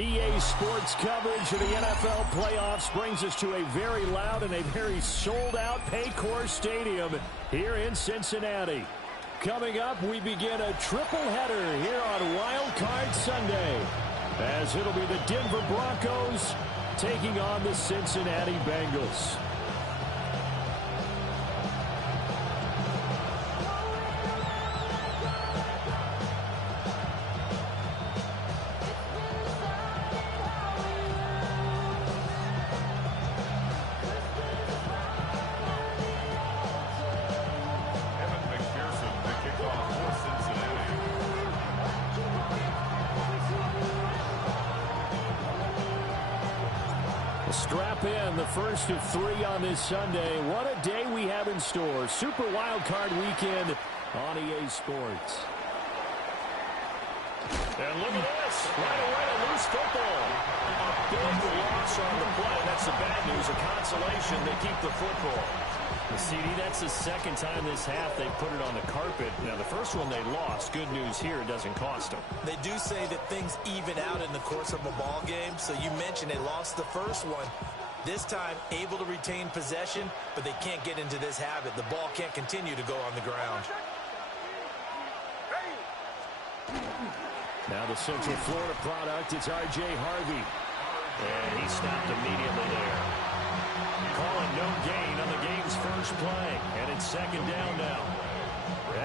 EA Sports coverage of the NFL playoffs brings us to a very loud and a very sold-out Paycor Stadium here in Cincinnati. Coming up, we begin a triple-header here on Wild Card Sunday, as it'll be the Denver Broncos taking on the Cincinnati Bengals. Strap in, the first of three on this Sunday. What a day we have in store. Super Wild Card Weekend on EA Sports. And look at this. Right away, a loose football. A big loss on the play. That's the bad news. A consolation. They keep the football. CD, that's the second time this half they put it on the carpet. Now, the first one they lost. Good news here, it doesn't cost them. They do say that things even out in the course of a ball game. So you mentioned they lost the first one. This time, able to retain possession, but they can't get into this habit. The ball can't continue to go on the ground. Now the Central Florida product, it's R.J. Harvey. And he stopped immediately there. Calling no gain on the game's first play. And it's second down now.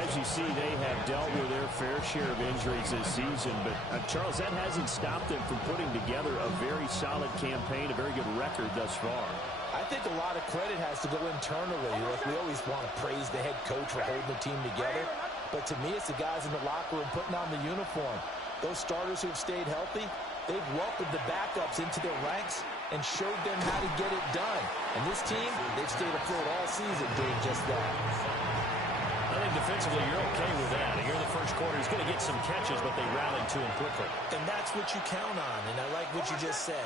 As you see, they have dealt with their fair share of injuries this season. But, Charles, that hasn't stopped them from putting together a very solid campaign, a very good record thus far. I think a lot of credit has to go internally. Like, we always want to praise the head coach for holding the team together. But to me, it's the guys in the locker room putting on the uniform. Those starters who have stayed healthy, they've welcomed the backups into their ranks and showed them how to get it done. And this team, they've stayed afloat all season doing just that. I think defensively you're okay with that. Here in the first quarter, he's going to get some catches, but they rallied to him quickly. And that's what you count on, and I like what you just said.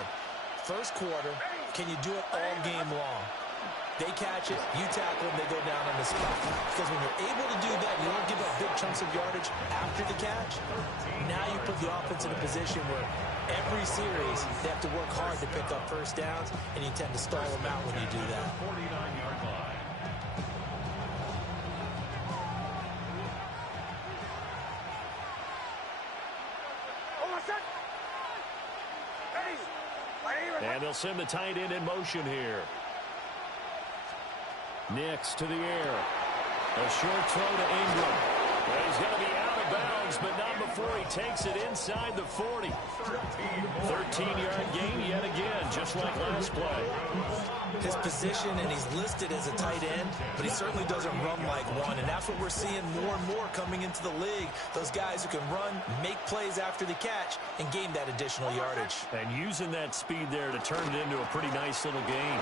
First quarter, can you do it all game long? They catch it, you tackle them, they go down on the spot. Because when you're able to do that, you don't give up big chunks of yardage after the catch. Now you put the offense in a position where every series they have to work hard to pick up first downs, and you tend to stall them out when you do that. 49-yard line. And they'll send the tight end in motion here. Nix to the air. A short throw to Ingram. Well, he's going to be out of bounds, but not before he takes it inside the 40. 13-yard gain yet again, just like last play. His position, and he's listed as a tight end, but he certainly doesn't run like one, and that's what we're seeing more and more coming into the league. Those guys who can run, make plays after the catch, and gain that additional yardage. And using that speed there to turn it into a pretty nice little gain.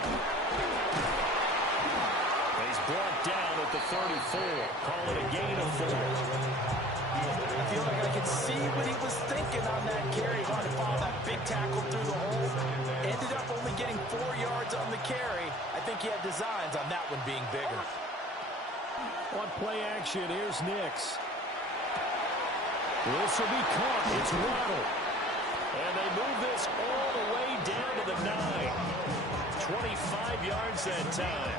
He's brought down at the 34. Call it a gain of 4. I feel like I could see what he was thinking on that carry. Trying to follow that big tackle through the hole. Ended up only getting 4 yards on the carry. I think he had designs on that one being bigger. On play action, here's Nix. This will be caught. It's Waddle. And they move this all the way down to the 9. 25 yards that time.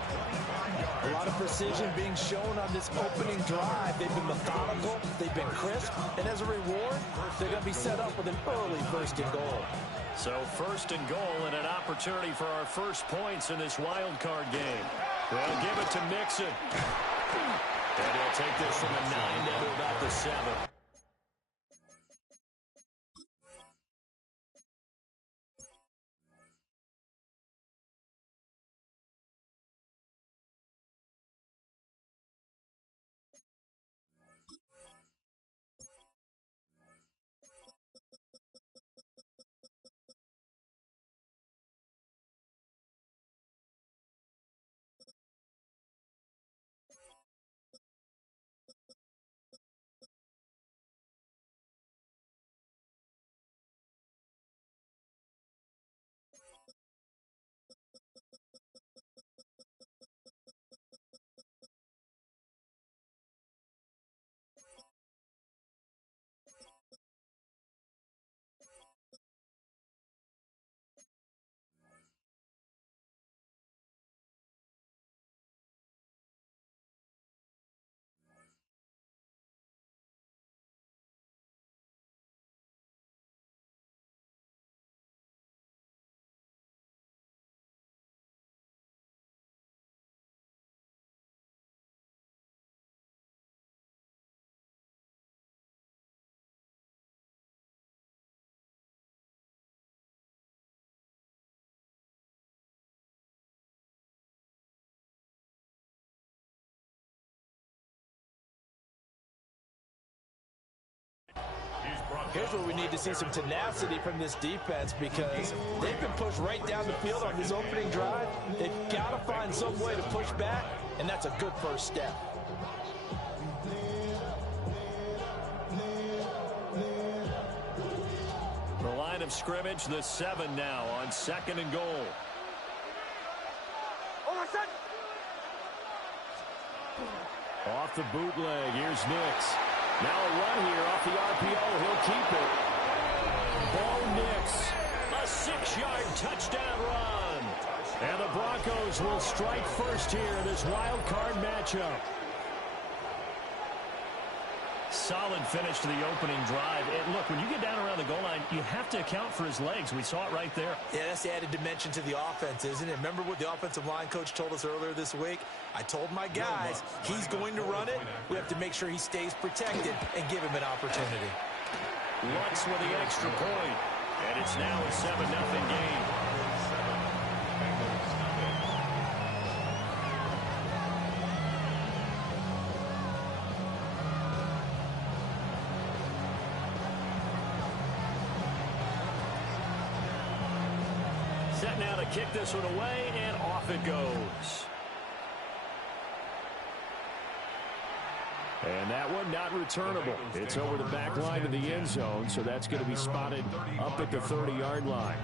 A lot of precision being shown on this opening drive. They've been methodical, they've been crisp, and as a reward, they're going to be set up with an early first and goal. So first and goal and an opportunity for our first points in this wild card game. They'll give it to Mixon. And he'll take this from the 9 down to about the 7. Here's where we need to see some tenacity from this defense because they've been pushed right down the field on this opening drive. They've got to find some way to push back, and that's a good first step. The line of scrimmage, the 7 now on 2nd and goal. Off the bootleg, here's Nix. Now a run here off the RPO. He'll keep it. Bo Nix, a 6-yard touchdown run. And the Broncos will strike first here in this wild card matchup. Solid finish to the opening drive. And look, when you get down around the goal line, you have to account for his legs. We saw it right there. Yeah, that's the added dimension to the offense, isn't it? Remember what the offensive line coach told us earlier this week? I told my guys, he's going to run it. We have to make sure he stays protected and give him an opportunity. Lutz with the extra point. And it's now a 7-0 game. Set now to kick this one away, and off it goes. And that one not returnable. It's over the back line of the end zone, so that's going to be spotted up at the 30-yard line.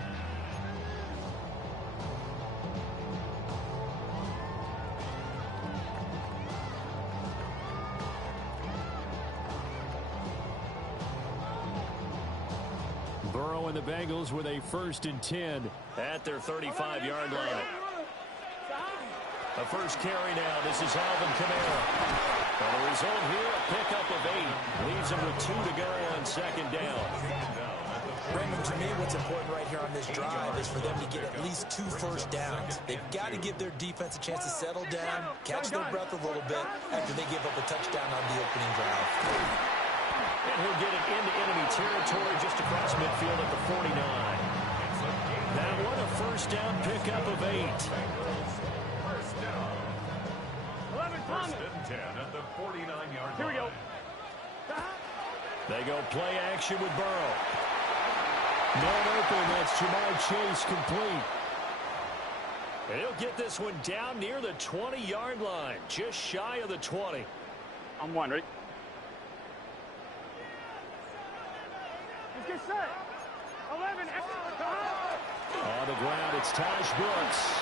Burrow and the Bengals with a 1st and 10 at their 35-yard line. The first carry now. This is Alvin Kamara. And the result here, a pickup of 8. Leaves him with 2 to go on 2nd down. Raymond, to me, what's important right here on this drive is for them to get at least 2 first downs. They've got to give their defense a chance to settle down, catch their breath a little bit after they give up a touchdown on the opening drive. And he'll get it into enemy territory just across midfield at the 49. That one, a first down pickup of 8. First and 10 at the 49-yard line. Here we go. They go play action with Burrow. Man open, that's Jamar Chase complete. And he'll get this one down near the 20-yard line, just shy of the 20. I'm one, ready? Let's get set. 11, on the ground, it's Taj Brooks.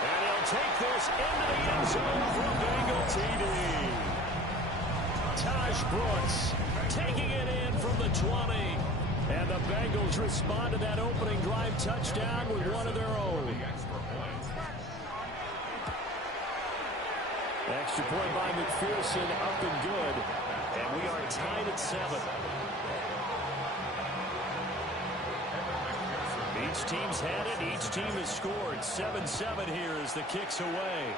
And he'll take this into the end zone from Bengal TD. Taj Brooks taking it in from the 20. And the Bengals respond to that opening drive touchdown with one of their own. Extra point by McPherson, up and good. And we are tied at 7. Each team's had it. Each team has scored. 7-7 here as the kick's away.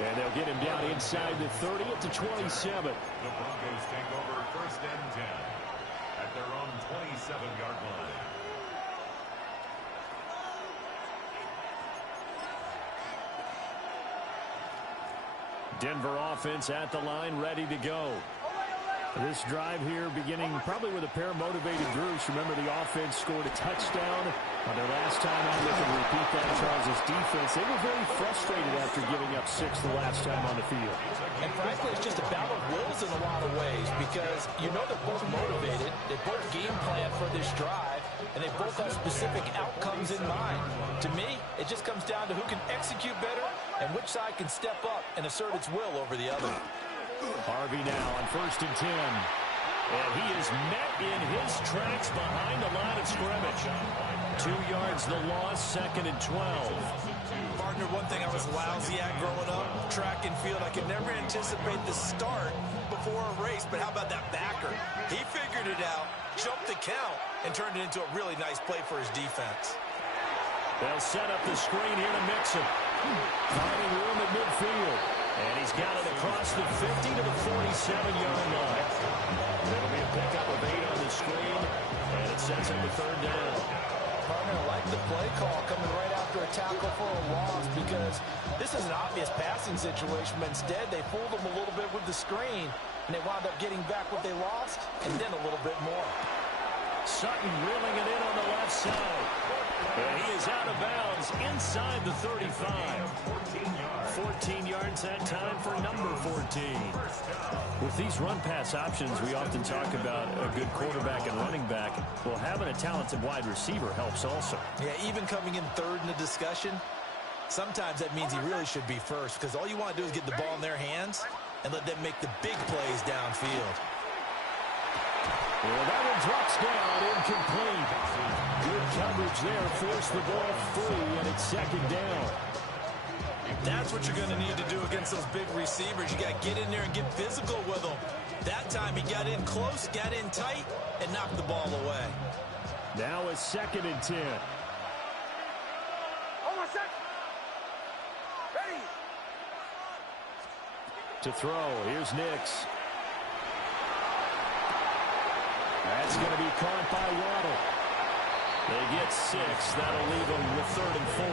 And they'll get him down inside the 30 at the 27. The Broncos take over 1st and 10 at their own 27-yard line. Denver offense at the line, ready to go. This drive here beginning probably with a pair of motivated Drews. Remember, the offense scored a touchdown on their last time out. They can repeat that. Charles' defense, they were very frustrated after giving up 6 the last time on the field. And frankly, it's just a battle of wills in a lot of ways because you know they're both motivated. They both game plan for this drive, and they both have specific outcomes in mind. To me, it just comes down to who can execute better and which side can step up and assert its will over the other. Harvey now on 1st and 10. And he is met in his tracks behind the line of scrimmage. 2 yards the loss, 2nd and 12. Partner, one thing I was lousy at growing up, track and field, I could never anticipate the start before a race, but how about that backer? He figured it out, jumped the count, and turned it into a really nice play for his defense. They'll set up the screen here to Mixon. Finding room at midfield. And he's got it across the 50 to the 47-yard line. That'll be a pickup of 8 on the screen, and it sets up a 3rd down. partner. I like the play call coming right after a tackle for a loss because this is an obvious passing situation, but instead they fooled them a little bit with the screen, and they wound up getting back what they lost and then a little bit more. Sutton reeling it in on the left side. And he is out of bounds inside the 35. 14 yards that time for number 14. With these run-pass options, we often talk about a good quarterback and running back. Well, having a talented wide receiver helps also. Yeah, even coming in third in the discussion, sometimes that means he really should be first because all you want to do is get the ball in their hands and let them make the big plays downfield. Well, that one drops down, incomplete. Good coverage there, forced the ball free, and it's second down. That's what you're going to need to do against those big receivers. You got to get in there and get physical with them. That time he got in close, got in tight, and knocked the ball away. Now it's 2nd and 10. Almost set. Ready. To throw, here's Nix. That's going to be caught by Waddle. They get 6. That'll leave them with 3rd and 4.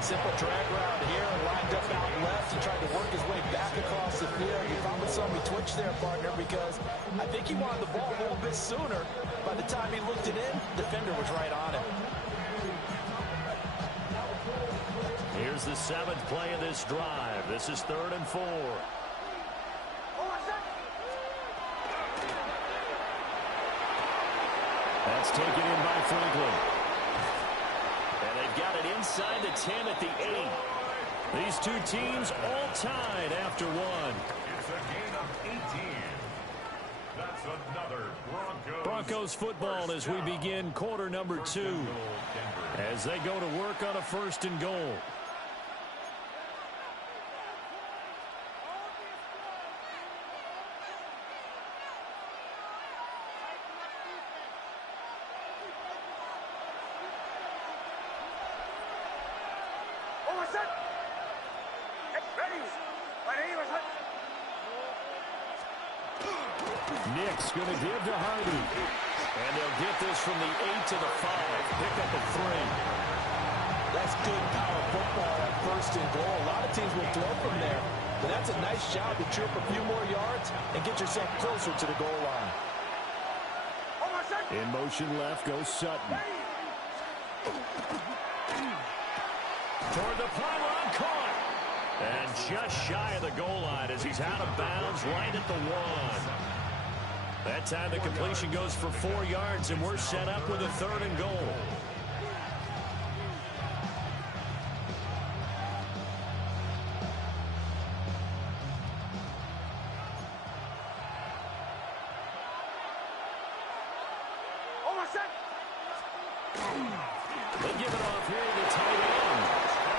Simple drag route here, lined up out left. He tried to work his way back across the field. You probably saw me twitch there, partner, because I think he wanted the ball a little bit sooner. By the time he looked it in, the defender was right on him. Here's the 7th play of this drive. This is 3rd and 4. That's taken in by Franklin. And they've got it inside the 10 at the 8. These two teams all tied after one. It's a gain of 18. That's another Broncos football as we begin quarter number 2. As they go to work on a 1st and goal. Nick's going to give to Harvey. And they'll get this from the 8 to the 5. Pick up a 3. That's good power football at 1st and goal. A lot of teams will throw from there. But that's a nice job to chip a few more yards and get yourself closer to the goal line. In motion left goes Sutton. Toward the pylon, caught. And just shy of the goal line as he's out of bounds right at the 1. That time the completion goes for 4 yards, and we're set up with a 3rd and goal. They give it off here to the tight end.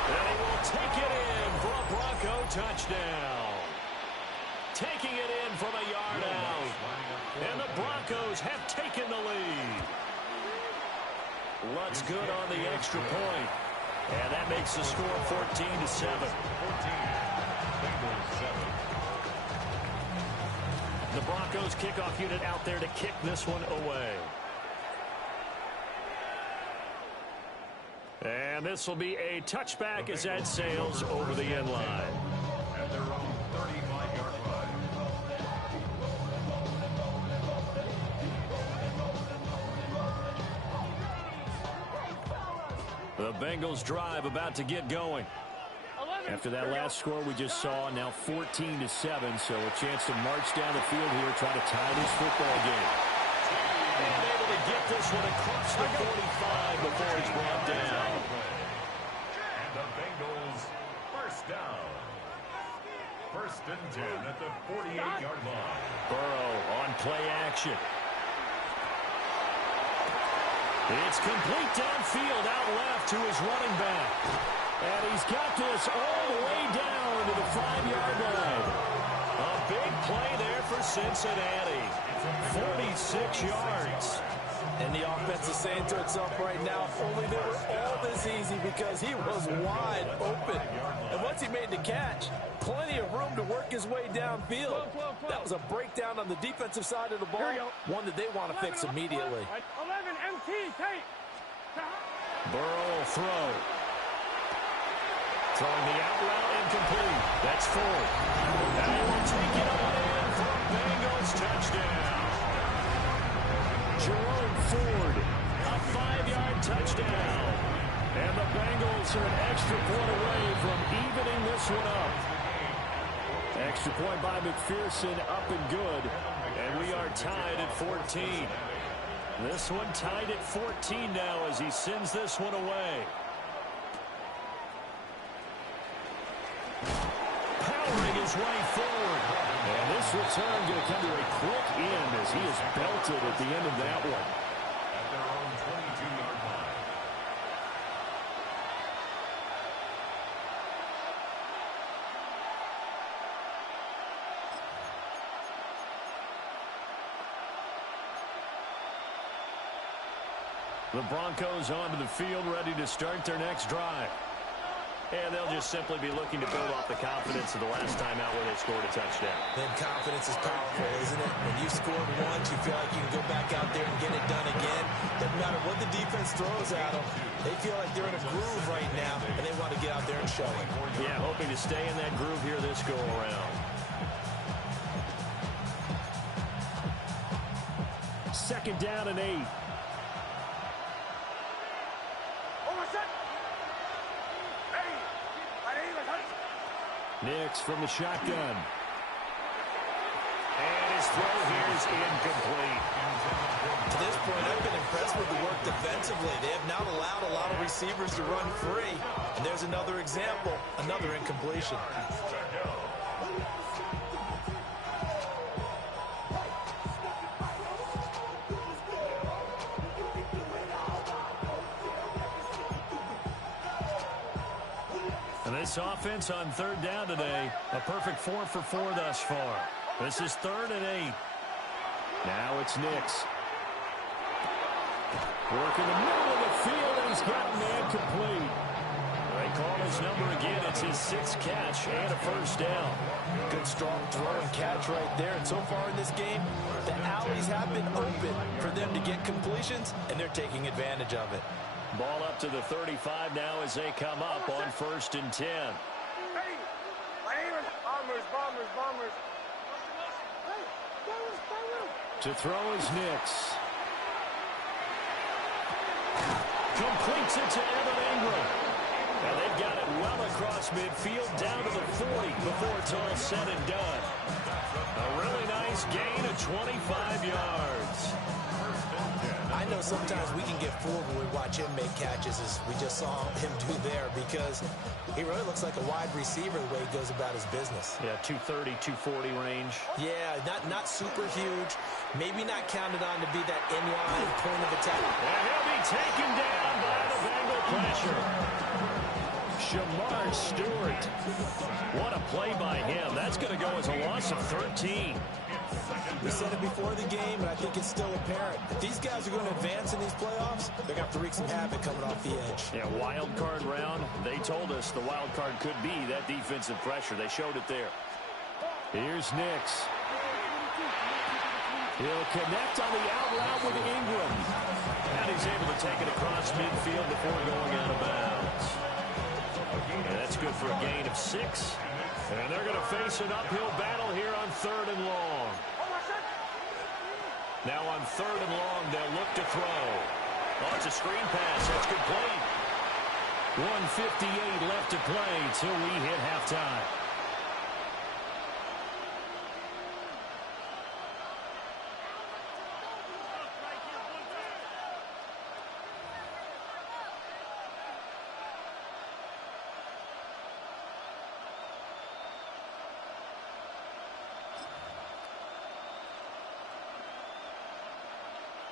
And he will take it in for a Bronco touchdown. Taking it in from a yard out. And the Broncos have taken the lead. Lutz good on the extra point. And that makes the score 14-7. The Broncos kickoff unit out there to kick this one away. And this will be a touchback as that sails over the end line. At their own 35-yard line. The Bengals drive about to get going. After that last score we just saw, now 14-7, so a chance to march down the field here, try to tie this football game. And able to get this one across the 45 before he's brought down. And the Bengals first down. 1st and 10 at the 48-yard line. Burrow on play action. It's complete downfield out left to his running back. And he's got this all the way down to the 5-yard line. A big play there for Cincinnati. 46 yards. And the offense is saying to itself right now, if only they were all this easy because he was wide open. And once he made the catch, plenty of room to work his way downfield. That was a breakdown on the defensive side of the ball, one that they want to fix immediately. 11 MT, tape. Burrow will throw. Throwing the out route incomplete. That's Ford. And he will take it on in for a Bengals touchdown. Jerome Ford, a 5-yard touchdown. And the Bengals are an extra point away from evening this one up. Extra point by McPherson, up and good. And we are tied at 14. This one tied at 14 now as he sends this one away. Powering his way forward. And this return going to come to a quick end as he is belted at the end of that one. At their own 22-yard line. The Broncos onto the field, ready to start their next drive. And they'll just simply be looking to build off the confidence of the last time out where they scored a touchdown. Then confidence is powerful, isn't it? When you scored once, you feel like you can go back out there and get it done again. Doesn't matter what the defense throws at them. They feel like they're in a groove right now, and they want to get out there and show it. Yeah, hoping to stay in that groove here this go-around. Second down and 8. Nix from the shotgun. And his throw here is incomplete. To this point, I've been impressed with the work defensively. They have not allowed a lot of receivers to run free. And there's another example, another incompletion. This offense on third down today, a perfect 4 for 4 thus far. This is 3rd and 8. Now it's Nix. Working the middle of the field, and he's got a man complete. They call his number again. It's his 6th catch and a first down. Good strong throw and catch right there. And so far in this game, the alleys have been open for them to get completions, and they're taking advantage of it. Ball up to the 35 now as they come up on 1st and 10. Hey, bombers. To throw is Nix. Completes it to Evan Ingram. And they've got it well across midfield down to the 40 before it's all said and done. A really nice gain of 25 yards. I know sometimes we can get fooled when we watch him make catches, as we just saw him do there, because he really looks like a wide receiver the way he goes about his business. Yeah, 230, 240 range. Yeah, not super huge. Maybe not counted on to be that inline point of attack. And he'll be taken down by the Bengal pressure. Shamar Stewart. What a play by him. That's going to go as a loss of 13. We said it before the game, and I think it's still apparent. If these guys are going to advance in these playoffs, they're going to have to wreak some havoc coming off the edge. Yeah, wild card round. They told us the wild card could be that defensive pressure. They showed it there. Here's Nix. He'll connect on the out route with Ingram. And he's able to take it across midfield before going out of bounds. And that's good for a gain of 6. And they're going to face an uphill battle here on 3rd and long. Now on 3rd and long, they'll look to throw. Oh, it's a screen pass. That's complete. 1:58 left to play till we hit halftime.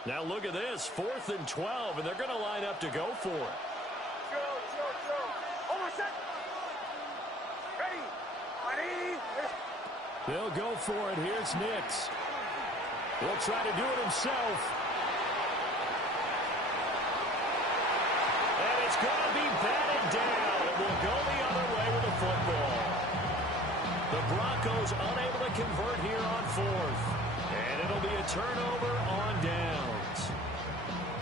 Now look at this, 4th and 12, and they're going to line up to go for it. They'll go for it. Here's Nix. He'll try to do it himself. And it's going to be batted down. It will go the other way with the football. The Broncos unable to convert here on 4th. And it'll be a turnover on downs.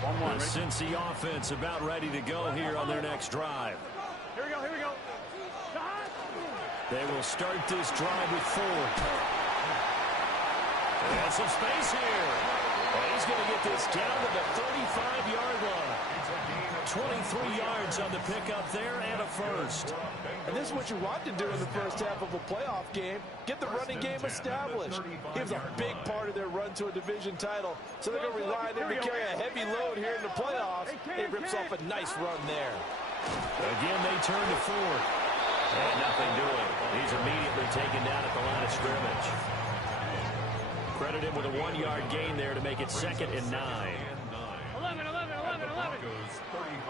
The Cincy offense about ready to go here on their next drive. Here we go, here we go. They will start this drive with 4. And some space here. And he's going to get this down to the 35-yard line. 23 yards on the pickup there and a first. And this is what you want to do in the first half of a playoff game. Get the running game established. He was a big part of their run to a division title. So they're going to rely on him to carry a heavy load here in the playoffs. He rips off a nice run there. Again, they turn to Ford. And nothing doing. He's immediately taken down at the line of scrimmage. Credit him with a 1-yard gain there to make it 2nd and 9. 11, 11, 11, 11.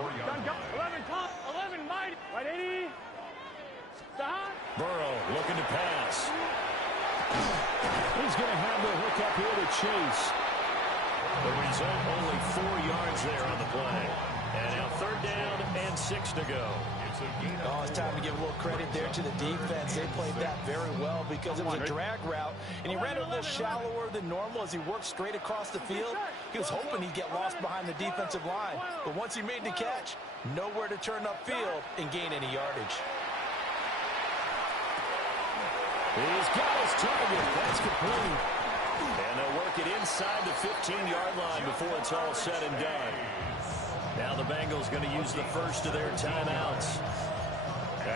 11, mighty. Right, 80. Burrow looking to pass. He's going to have the hook up here to Chase. The result, only 4 yards there on the play. And now 3rd down and 6 to go. Oh, it's time to give a little credit there to the defense. They played that very well because it was a drag route, and he ran it a little shallower than normal as he worked straight across the field. He was hoping he'd get lost behind the defensive line, but once he made the catch, nowhere to turn upfield and gain any yardage. He's got his target. That's complete. And they'll work it inside the 15-yard line before it's all said and done. Now the Bengals going to use the first of their timeouts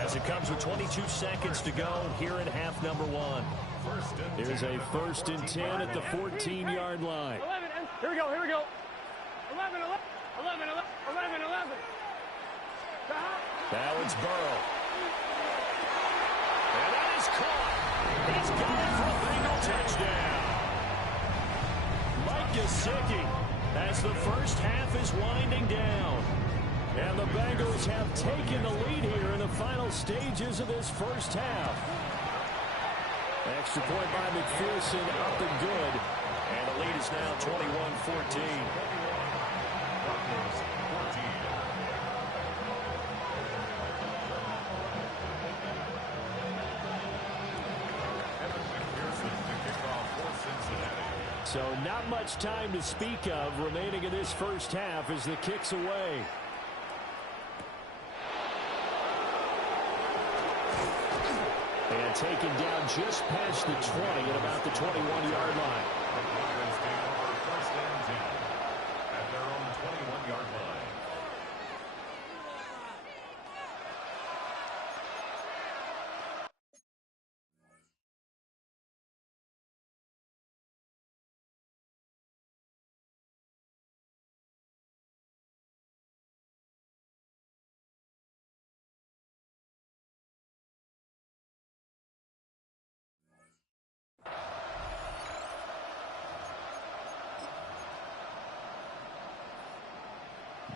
as it comes with 22 seconds to go here in half number 1. Here's a 1st and 10 at the 14-yard line. 11, here we go, here we go. 11, 11, 11, 11, 11. Now it's Burrow. And that is caught. He's got it for a Bengal touchdown. Mike Gesicki, as the first half is winding down. And the Bengals have taken the lead here in the final stages of this first half. Extra point by McPherson, up and good. And the lead is now 21-14. So not much time to speak of remaining in this first half as the kick's away. And taken down just past the 20 at about the 21-yard line. First and 10 at their own 21-yard line.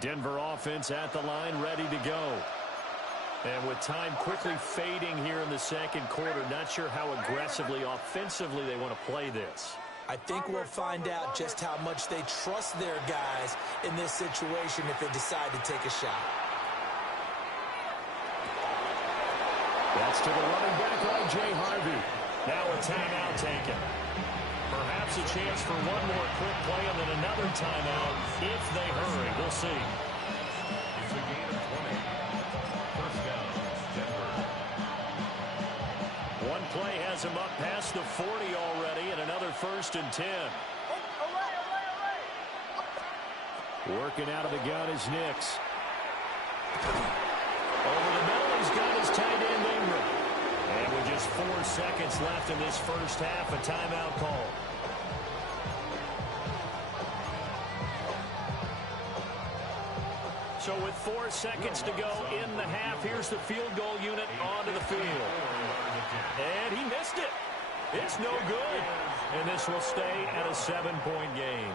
Denver offense at the line, ready to go. And with time quickly fading here in the second quarter, not sure how aggressively, offensively they want to play this. I think we'll find out just how much they trust their guys in this situation if they decide to take a shot. That's to the running back, R.J. Harvey. Now a timeout taken. Perhaps a chance for one more quick play and then another timeout if they hurry. We'll see. It's a gain of 20. First down, Denver. One play has him up past the 40 already and another 1st and 10. Working out of the gun is Nix. Over the middle, he's got his tight end Ingram. And with just 4 seconds left in this first half, a timeout call. So with 4 seconds to go in the half, here's the field goal unit onto the field. And he missed it. It's no good. And this will stay at a 7-point game.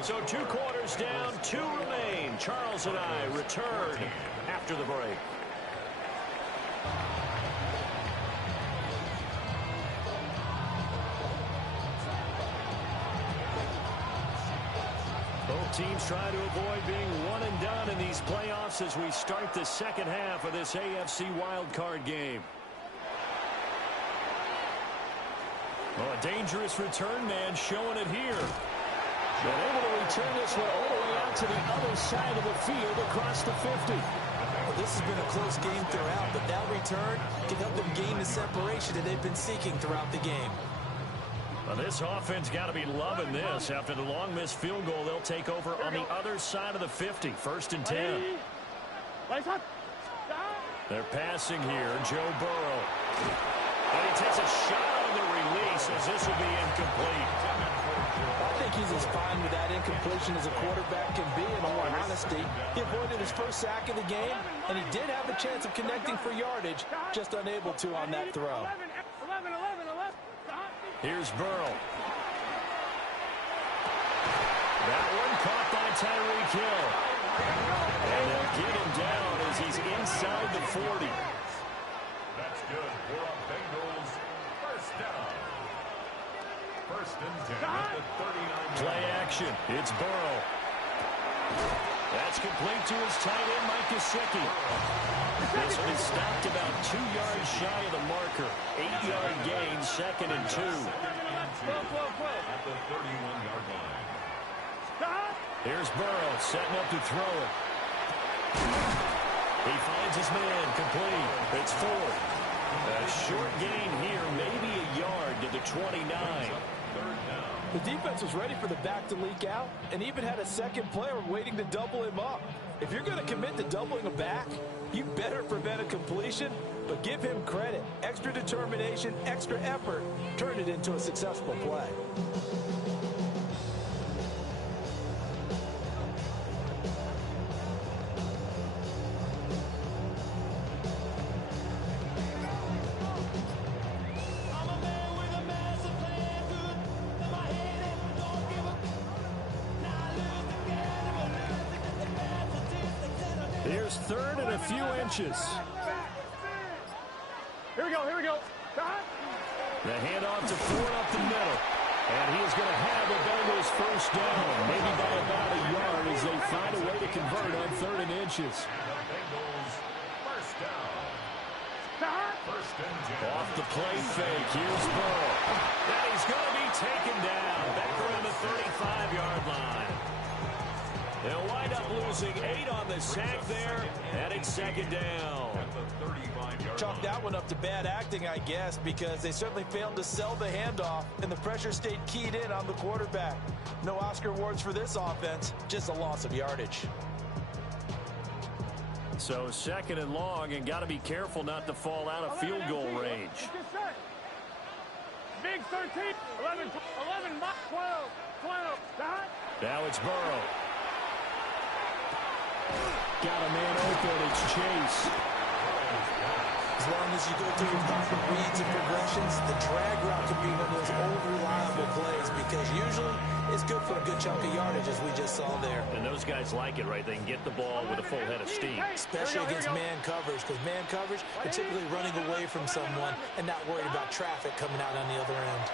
So 2 quarters down, 2 remain. Charles and I return after the break. Both teams try to avoid being one and done in these playoffs as we start the second half of this AFC wildcard game. Well, a dangerous return man showing it here. But able to return this one all the way out to the other side of the field across the 50. Well, this has been a close game throughout, but that return can help them gain the separation that they've been seeking throughout the game. Well, this offense got to be loving this. After the long missed field goal, they'll take over on the other side of the 50. 1st and 10. They're passing here. Joe Burrow. And he takes a shot on the release as this will be incomplete. I think he's as fine with that incompletion as a quarterback can be, in all honesty. He avoided his first sack of the game, and he did have a chance of connecting for yardage, just unable to on that throw. Here's Burrow. That one caught by Tyreek Hill. And they'll get him down as he's inside the 40. That's good for a Bengals first down. 1st and 10 at the 39. Play action. It's Burrow. That's complete to his tight end, Mike Gesicki. This one is stopped about 2 yards shy of the marker. 8-yard gain, 2nd and 2. At the 31-yard line. Here's Burrow setting up to throw it. He finds his man, complete. It's 4th. A short gain here, maybe a yard to the 29. The defense was ready for the back to leak out and even had a second player waiting to double him up. If you're going to commit to doubling a back, you better prevent a completion, but give him credit. Extra determination, extra effort, turn it into a successful play. Here's 3rd and a few inches. Here we go. The handoff to Ford up the middle. And he is going to have the Bengals first down, maybe by about a yard as they find a way to convert on 3rd and inches. Bengals first down. 1st and 10. Off the play fake, here's Burrow. And he's going to be taken down back around the 35-yard line. They'll wind up losing 8 on the sack there, and it's 2nd down. Chalk that one up to bad acting, I guess, because they certainly failed to sell the handoff, and the pressure stayed keyed in on the quarterback. No Oscar awards for this offense, just a loss of yardage. So 2nd and long, and got to be careful not to fall out of field goal range. Big 13, 11, 12. Now it's Burrow. Got a man open, it's Chase. As long as you go through your proper reads and progressions, the drag route can be one of those old reliable plays because usually it's good for a good chunk of yardage, as we just saw there. And those guys like it, right? They can get the ball with a full head of steam. Especially against man coverage, because man coverage, they're typically running away from someone and not worried about traffic coming out on the other end.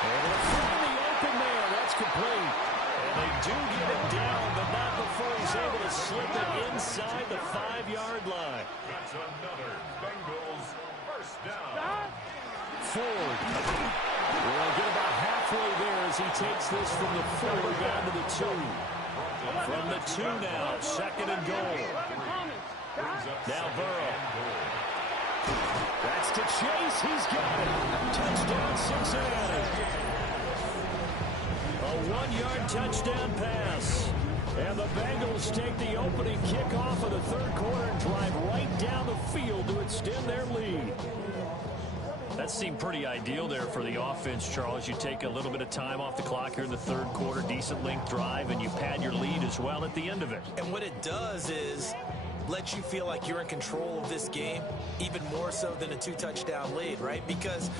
And they're finally open there. That's complete. And they do get it down, but not before he's able to slip it inside the 5-yard line. That's another Bengals first down. Ford. We'll get about halfway there as he takes this from the 4 down to the 2. From the 2 now, 2nd and goal. Now Burrow. That's to Chase. He's got it. Touchdown, Cincinnati. A 1-yard touchdown pass. And the Bengals take the opening kickoff of the 3rd quarter and drive right down the field to extend their lead. That seemed pretty ideal there for the offense, Charles. You take a little bit of time off the clock here in the 3rd quarter, decent length drive, and you pad your lead as well at the end of it. And what it does is let you feel like you're in control of this game, even more so than a 2-touchdown lead, right? Because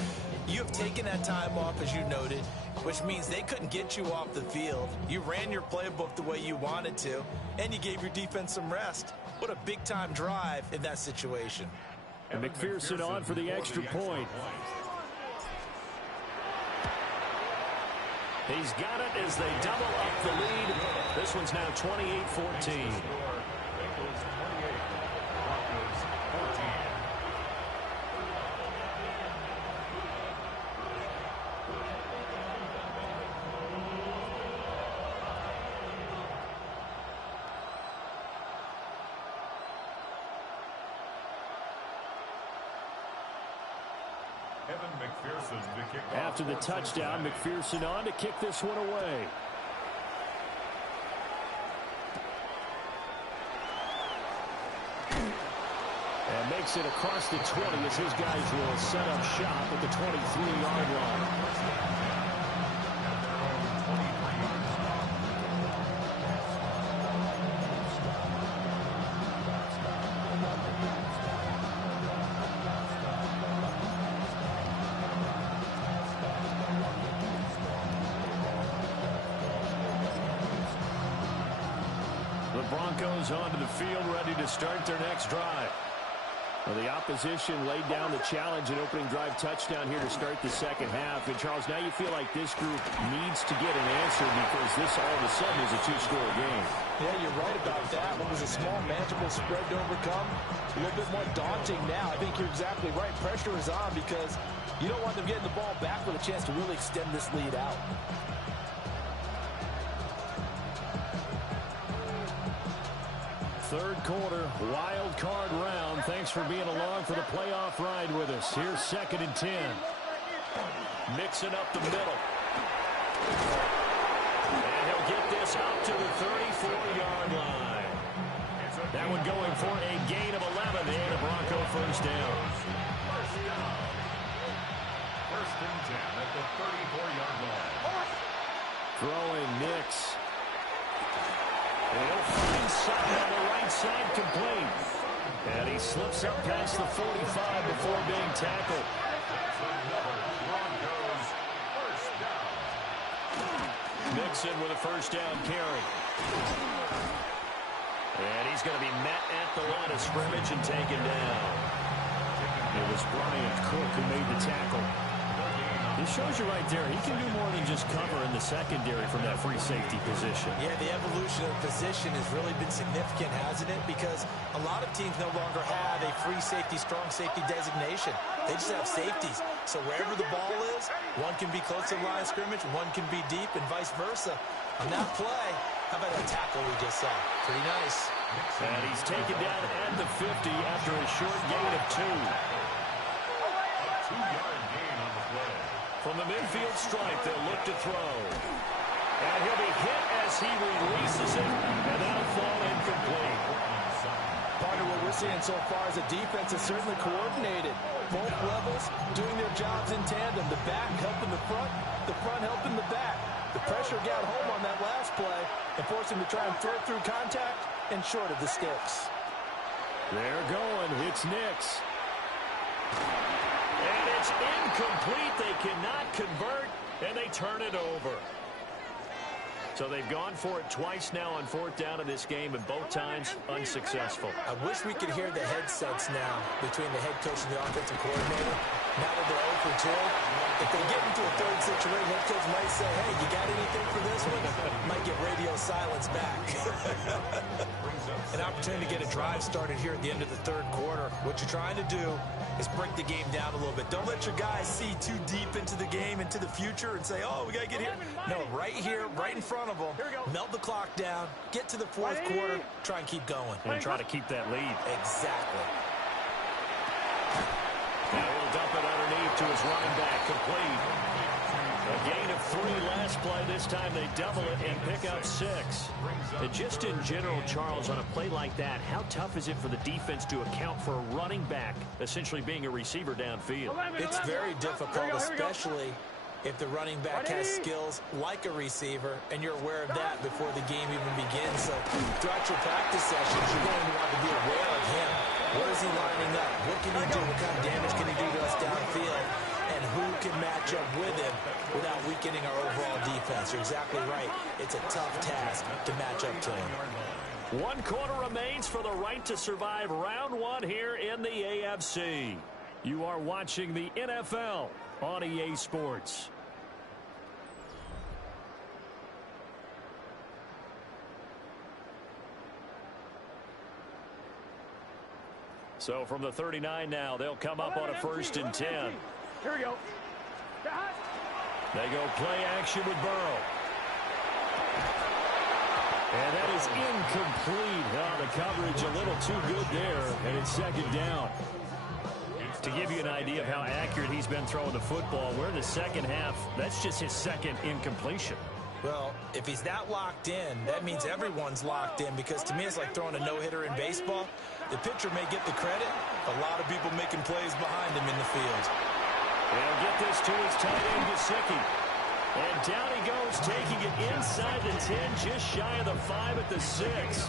you have taken that time off, as you noted, which means they couldn't get you off the field. You ran your playbook the way you wanted to, and you gave your defense some rest. What a big-time drive in that situation. And McPherson on for the extra point. He's got it as they double up the lead. This one's now 28-14. After the touchdown, McPherson on to kick this one away. And makes it across the 20 as his guys will set up shop at the 23-yard line. The Broncos onto the field, ready to start their next drive. Well, the opposition laid down the challenge and opening drive touchdown here to start the second half. And, Charles, now you feel like this group needs to get an answer because this all of a sudden is a two-score game. Yeah, you're right about that. It was a small, manageable spread to overcome. A little bit more daunting now. I think you're exactly right. Pressure is on because you don't want them getting the ball back with a chance to really extend this lead out. Third quarter, wild card round. Thanks for being along for the playoff ride with us. Here's 2nd and 10. Mixing up the middle. And he'll get this out to the 34-yard line. That one going for a gain of 11 and a Bronco first down. First and 10 at the 34-yard line. Throwing Nix. And he'll find Sutton on the right side complete. And he slips up past the 45 before being tackled. Mixon with a first down carry. And he's going to be met at the line of scrimmage and taken down. It was Bryant Cook who made the tackle. This shows you right there, he can do more than just cover in the secondary from that free safety position. Yeah, the evolution of the position has really been significant, hasn't it? Because a lot of teams no longer have a free safety, strong safety designation. They just have safeties. So wherever the ball is, one can be close to the line of scrimmage, one can be deep, and vice versa. On that play, how about that tackle we just saw? Pretty nice. And he's taken down at the 50 after a short gain of 2. A 2-yard gain on the play. From the midfield stripe, they'll look to throw. And he'll be hit as he releases it, and that'll fall incomplete. Part of what we're seeing so far is the defense is certainly coordinated. Both levels doing their jobs in tandem. The back helping the front helping the back. The pressure got home on that last play and forced him to try and throw through contact and short of the sticks. They're going. It's Nix. And it's incomplete. They cannot convert, and they turn it over. So they've gone for it twice now on 4th down in this game, and both times unsuccessful. I wish we could hear the headsets now between the head coach and the offensive coordinator. Now that they're 0 for 2, if they get into a third situation, head coach might say, hey, you got anything for this one? Might get radio silence back. An opportunity to get a drive started here at the end of the third quarter. What you're trying to do is break the game down a little bit. Don't let your guys see too deep into the game, into the future, and say, oh, we got to get here. No, right here, right in front of them. Melt the clock down, get to the fourth quarter, try and keep going. And try to keep that lead. Exactly. Now he'll dump it underneath to his running back, complete. A gain of 3 last play. This time they double it and pick up 6. And just in general, Charles, on a play like that, how tough is it for the defense to account for a running back essentially being a receiver downfield? It's very difficult, especially if the running back has skills like a receiver, and you're aware of that before the game even begins. So throughout your practice sessions, you're going to want to be aware of him. What is he lining up? What can he do? What kind of damage can he do to us downfield? And who can match up with him without weakening our overall defense? You're exactly right. It's a tough task to match up to him. 1 quarter remains for the right to survive round 1 here in the AFC. You are watching the NFL on EA Sports. So from the 39 now, they'll come up on a 1st and 10. Here we go. They go play action with Burrow. And that is incomplete. Oh, the coverage a little too good there, and it's 2nd down. It's To give you an idea of how accurate he's been throwing the football, we're in the second half. That's just his second incompletion. Well, if he's that locked in, that means everyone's locked in, because to me it's like throwing a no-hitter in baseball. The pitcher may get the credit, a lot of people making plays behind him in the field. He'll get this to his tight end, Gesicki. And down he goes, taking it inside the 10, just shy of the 5 at the 6.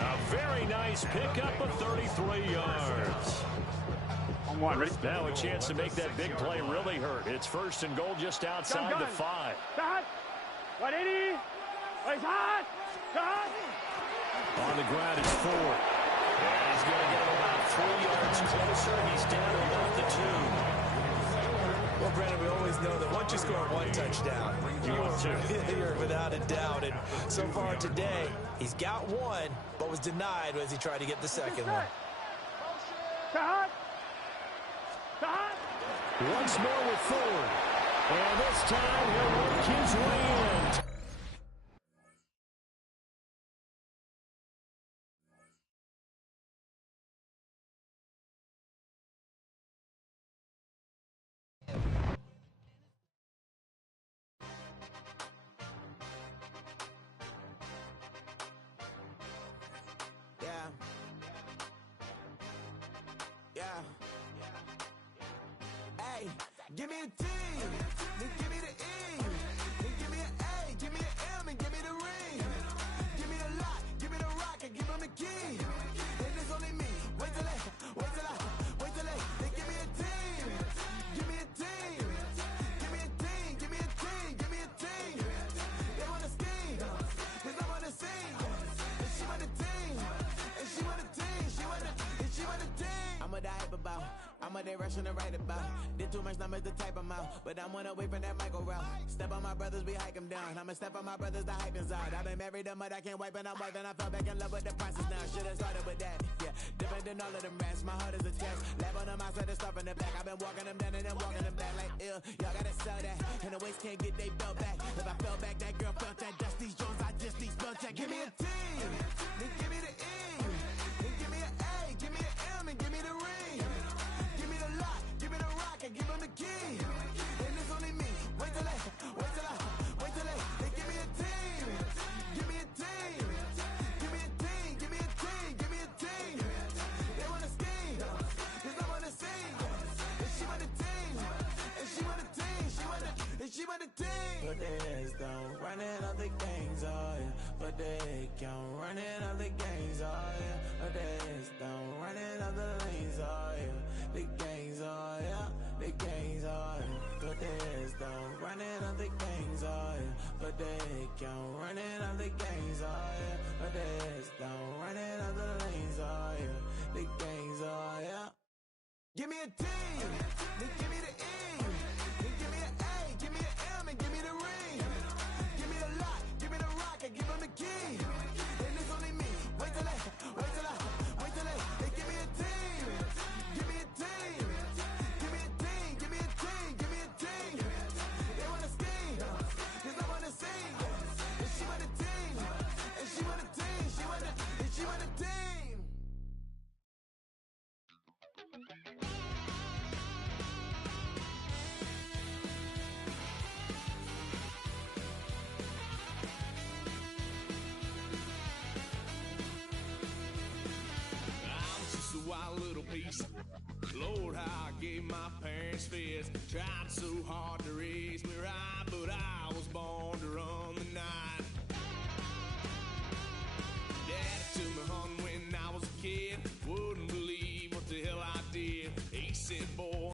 A very nice pickup of 33 yards. Now a chance to make that big play really hurt. It's first and goal just outside the 5. 180. Hot. On the ground, it's Ford. And he's going to get him about 3 yards closer. He's down about the 2. Well, Brandon, we always know that once you score one touchdown, you're without a doubt. And so far today, he's got one, but was denied as he tried to get the second one. Once more with Ford. And this time he'll work his way in. Hey, give me a T, then give me the E, then give me an A, give me an M, and give me the ring. Give me the lock, give me the rock, and give him the key. And it's only me. Wait till they, then give me a team. Give me a team. Give me a team, give me a team, give me a team. They wanna scheme, cause I wanna sing. And she want a team, and she want a team, and she want a team. I'm what I hype about. I'm what they rushing to write about. Did too much numbers to type them out, but I'm one away from that Michael route. Step on my brothers, we hike them down. I'ma step on my brothers, the hype is out. I've been married them, but I can't wipe and I'm wiping. I fell back in love with the process now. Should've started with that, yeah. Different than all of them rats. My heart is a test. Lab on them, I said to start from the back. I've been walking them down and then walking them back like ill. Y'all gotta sell that, and the waist can't get they belt back. If I fell back, that girl felt that. Dust these Jones, I just these spell check. Give me a T, then give me the E, then give me an A, give me an M, and give me the ring. Give me the lock, give me the rock, and give him the key. And it's only me. Wait till they, they give me a team. Give me a team. Give me a team, give me a team, give me a team. They wanna scheme, cause I wanna sing. And she want a team, and she want a team, and she want a team. But they don't running other games, oh yeah. But they can't running other games, oh yeah. But they don't running other lanes, oh yeah. The gangs, oh yeah, the gangs, oh yeah. But they don't running other gangs, oh yeah. But they can't running other gangs, oh yeah. But they don't running other lanes, oh yeah. The gangs, oh yeah. Give me a T, then give me the E, then give me an A, give me an M, and give me the ring. Give me the lock, give me the rock, and give him the key. And it's only me. Wait till they, they give me a team. Give me a team. Give me a team, give me a team, give me a team. They wanna scheme, cause I wanna sing. And she want a team, and she want a team, and she want a team. Wild little piece. Lord, how I gave my parents fist. Tried so hard to raise me right, but I